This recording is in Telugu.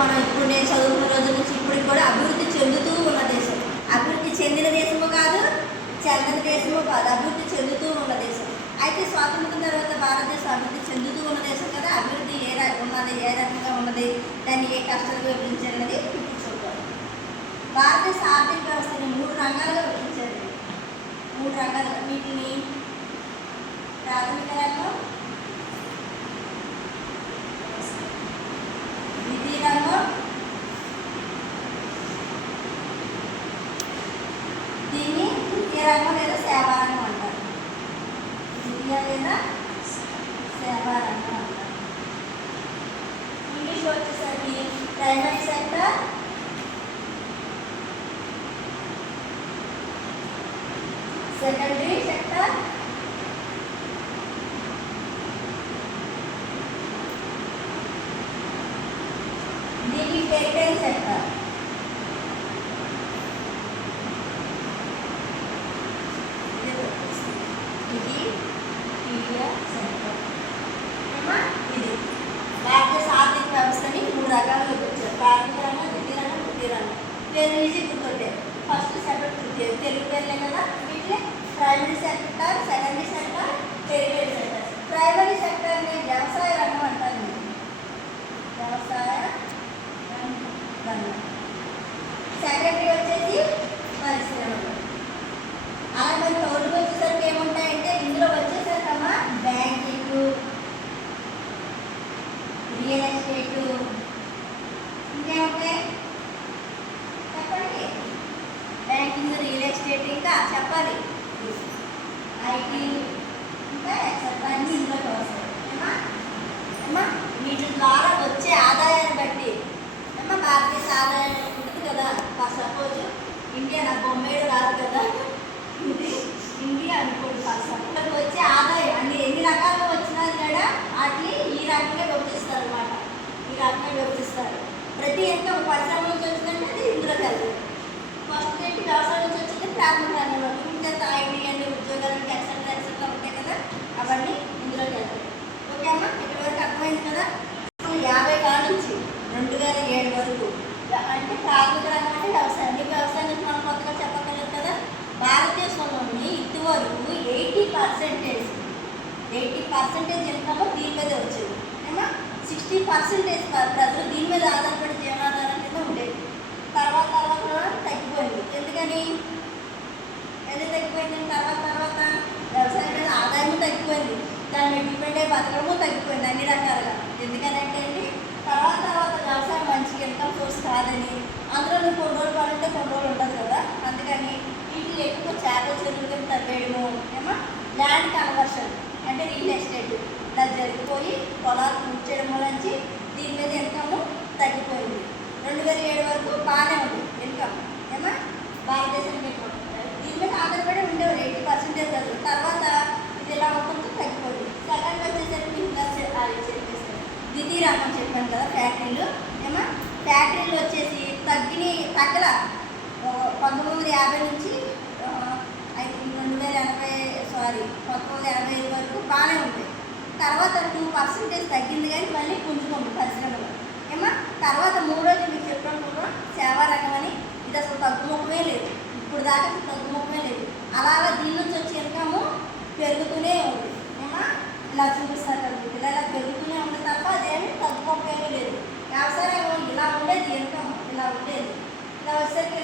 మనం ఇప్పుడు నేను చదువుకున్న రోజుల నుంచి ఇప్పటికి కూడా అభివృద్ధి చెందుతూ ఉన్న దేశం. అభివృద్ధి చెందిన దేశము కాదు, చెందని దేశము కాదు, అభివృద్ధి చెందుతూ ఉన్న దేశం. అయితే స్వాతంత్రం తర్వాత భారతదేశం అభివృద్ధి చెందుతూ ఉన్న దేశం కదా. అభివృద్ధి ఉన్నది, ఏ రకంగా ఉన్నది, దాన్ని ఏ కష్టాలు విభజించారన్నది ఇప్పుడు చూద్దాం. భారతదేశ ఆర్థిక వ్యవస్థని 3 రంగాలుగా విభజించారు. 3 రంగాలుగా. వీటిని ప్రాథమిక రంగం, ద్వితీయ రంగం, దీన్ని తృతీయ రంగం లేదా సేవా రంగం అంటారు. ద్వితీయ లేదా సేవా రంగం అంటారు. ఇంగ్లీష్లో వచ్చేసరికి ప్రైమరీ సెక్టర్, సెకండరీ సెక్టర్, దీనికి టెరిటరీ సెక్టర్. ఇది ఇండియా సెక్టర్. ఇది భారతదేశ ఆర్థిక వ్యవస్థని 3 రకాలుగా విభజించారు. ప్రాథమిక రంగం, ద్వితీయ రంగం, తృతీయ రంగం. పేరు ఈజీ గుర్తుంటాయి. ఫస్ట్ సెకండ్ తృతీయ తెలుగు పేర్లే కదా. వీటిని primary sector, secondary sector, tertiary sector. Primary సెక్టర్ని వ్యవసాయ రంగం అంటారు. వ్యవసాయ రంగం. సెకండరీ వచ్చేసి పరిశ్రమలు. అలాగే మరి థర్డ్ వచ్చేసరికి ఏముంటాయంటే ఇందులో వచ్చేసరికమ్మా బ్యాంకింగ్, రియల్ ఎస్టేట్, ఇంకేముంటాయి చెప్పండి. బ్యాంకింగ్, రియల్ ఎస్టేట్, ఇంకా చెప్పాలి ఐటీ, ఇంకా ఎక్సెట్రా అన్నీ ఇందులోకి వస్తాయి. ఏమా వీటి ద్వారా వచ్చే ఆదాయాన్ని బట్టి భారతదేశ ఆదాయం ఉంటుంది కదా. సపోజ్ ఇండియా నా బొమ్మేడు రాదు కదా, ఇది ఇండియా అనుకోండి. సపోజ్ వచ్చే ఆదాయం అన్ని ఎన్ని రకాలుగా వచ్చినా కూడా వాటిని ఈ రకంగా విభజిస్తారు అనమాట. ఈ రకంగా విభజిస్తారు. ప్రతి ఇన్కమ్ పరిశ్రమ నుంచి వచ్చిందంటే అది ఇందులోకి వెళ్తుంది. ఫస్ట్ ఏంటి వ్యవసాయం నుంచి వచ్చింది ప్రాథమిక రంగంలో. ఇంకా ఐటీ అన్ని ఉద్యోగాలకి ఎక్సెట్రా ఎక్సెట్రా ఉంటాయి కదా, అవన్నీ ఇందులోకి వెళ్తాయి. ఓకే అమ్మా, ఇక్కడ వరకు అర్థమైంది కదా. 50 కాల నుంచి 2007 వరకు అంటే ప్రాథమిక రంగం అంటే వ్యవసాయం. ఈ వ్యవసాయం నుంచి మనం కొత్తగా చెప్పగలరు కదా. భారతదేశంలోని ఇదివరకు 80% ఇన్కమ్ దీని మీద వచ్చేది. ఏమో 60% కాదు, ప్రజలు దీని మీద ఆధారపడి జీవనాధారం కింద ఉండేది. తర్వాత తగ్గిపోయింది. ఎందుకు తగ్గిపోయింది? తర్వాత వ్యవసాయం మీద ఆదాయము తగ్గిపోయింది, దాని మీద డిపెండ్ అయ్యి బతకడము తగ్గిపోయింది అన్ని రకాలుగా. ఎందుకనంటే అండి తర్వాత వ్యవసాయం మంచి ఇన్కమ్ సోర్స్ కాదని, అందులో నువ్వు కొన్ని రోజులు పడుంటే కొన్ని రోజులు ఉండదు కదా. అందుకని వీటిని ఎక్కువ చేపల చెరువుల కింద తగ్గేయడము, ఏమో ల్యాండ్ కన్వర్షన్ అంటే రియల్ ఎస్టేట్ ఇలా జరిగిపోయి పొలాలు పూర్చేయడం వల్ల దీని మీద ఇన్కమ్ తగ్గిపోయింది. 2007 వరకు బాగానే ఉంది ఇన్కమ్. ఏమో భారతదేశానికి ఇన్కమ్ దీని మీద ఆధారపడి ఉండేవారు 80% కాదు. తర్వాత ఇది ఇలా ఉంటుంది, తగ్గిపోయింది. సెకండ్ వచ్చేసరికి ద్వితీయ రంగం చెప్పాను కదా, ఫ్యాక్టరీలు. ఏమో ఫ్యాక్టరీలు వచ్చేసి తగ్గల 1950 నుంచి 1985 వరకు బాగానే ఉంటాయి. తర్వాత 2% తగ్గింది, కానీ మళ్ళీ పుంజుకుంది పరిశ్రమలో. ఏమో తర్వాత 3 మీకు చెప్పినప్పుడు సేవా రంగం అని, ఇది అసలు తగ్గుముఖమే లేదు. ఇప్పుడు దాకా తగ్గుముఖమే లేదు. అలాగా దీని నుంచి వచ్చే ఇన్కమ్ పెరుగుతూనే ఉంది. ఏమో ఇలా చూపిస్తారు కదా, ఇలా పెరుగుతూనే ఉంది తప్ప అదేమి తగ్గుముఖమేమీ లేదు. వ్యవసాయం ఇలా ఉండేది, ఇన్కమ్ ఇలా ఉండేది. ఇలా వచ్చేసరికి